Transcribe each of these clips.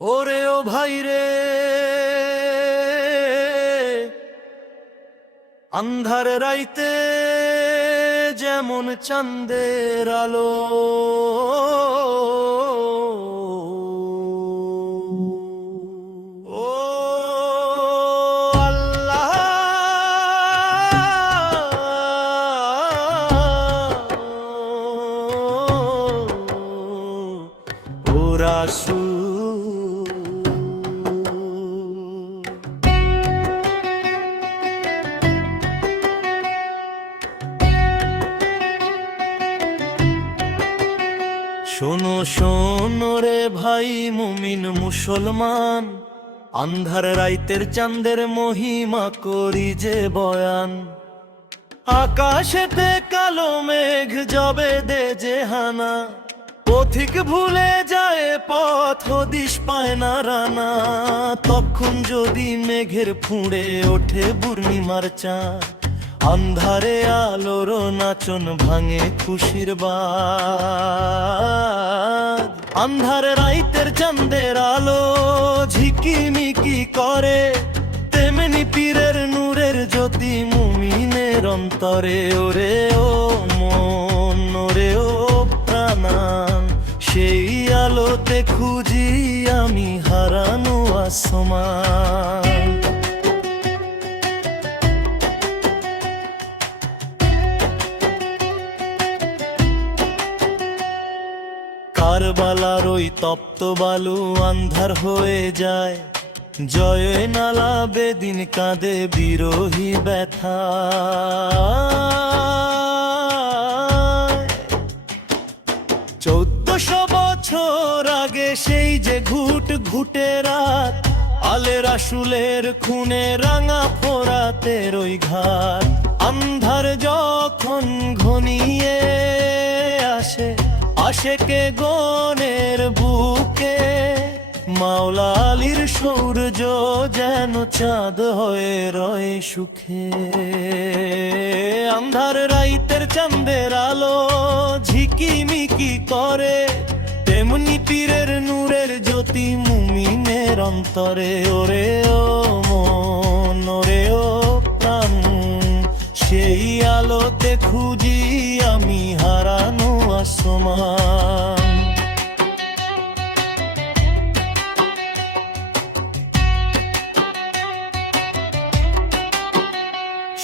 ওরে ও ভাই রে, আন্ধার রাইতে যেমন চাঁদের আলো, ও আল্লাহ ও রাসূল। শোনো শোনো রে ভাই মুমিন মুসলমান, আন্ধার রাইতের চাঁদের মহিমা করি যে বয়ান। আকাশেতে কালো মেঘ জবে দে যে হানা, পথিক ভুলে যায় পথ হদিশ পায় না রানা। তখন যদি মেঘের ফুঁড়ে ওঠে পূর্ণিমার চাঁদ, আন্ধারে আলোর নাচন ভাঙে খুশির বাদ। আন্ধারে রাইতের চাঁদের আলো ঝিকিমিকি করে, তেমনি পীরের নূরের জ্যোতি মুমিনের অন্তরে। ওরে ও মন, ওরে ও প্রাণ, সেই আলোতে খুঁজি আমি হারানো আসমান। কারবালার ওই তপ্ত বালু আন্ধার হয়ে যায়, জয় নালা বেদিন কাঁদে বিরোহী ব্যথা। 1400 বছর আগে সেই যে ঘুট ঘুটে রাত, আলে রাসূলের খুনে রাঙা ফোরাতের ওই ঘাট। আন্ধার যখন ঘনিয়ে আসে আশেকে গনের বুকে, মাওলা আলীর সূর্য যেন চাঁদ হয়ে রয় সুখে। আন্ধার রাইতের চাঁদের আলো ঝিকিমিকি করে, তেমনি পীরের নূরের জ্যোতি মুমিনের অন্তরে। ওরে ও মন, ওরে ও প্রাণ, সেই আলোতে খুঁজি আমি হারানো আসমান।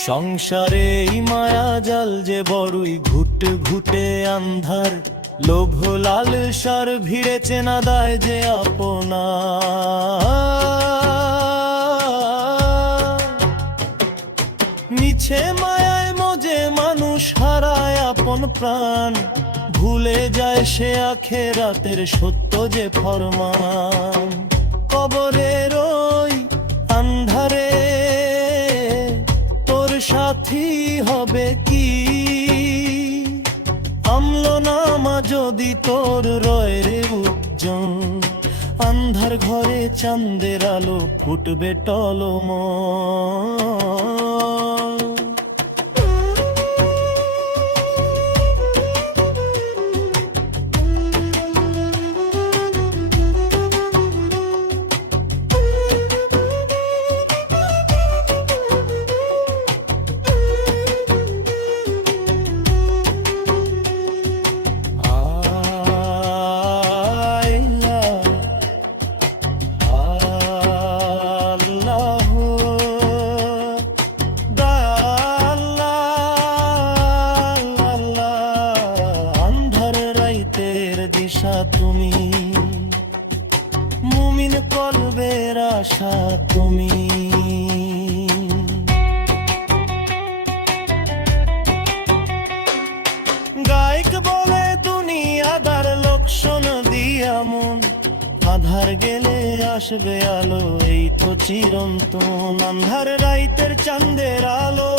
সংসারে এই মায়া জাল যে বড়ই ঘুট ঘুটে আন্ধার, লোভ লালসার ভিড়ে চেনা দায় যে আপনার। মিছে মায়ায় মজে মানুষ হারায় আপন প্রাণ, ভুলে যায় সে আখেরাতের সত্য যে ফরমান। কবরের ওই আন্ধারে তোর সাথী হবে কি, আমলনামা যদি তোর রয় রে উজ্জ্বল। আন্ধার ঘরে চাঁদের আলো ফুটবে টলমল। তুমি মুমিন কলবের আশা তুমি। গায়ক বলে দুনিয়াদার লক্ষণ দিয়া মন, আধার গেলে আসবে আলো এই তো চিরন্তন। আন্ধার রাইতের চাঁদের আলো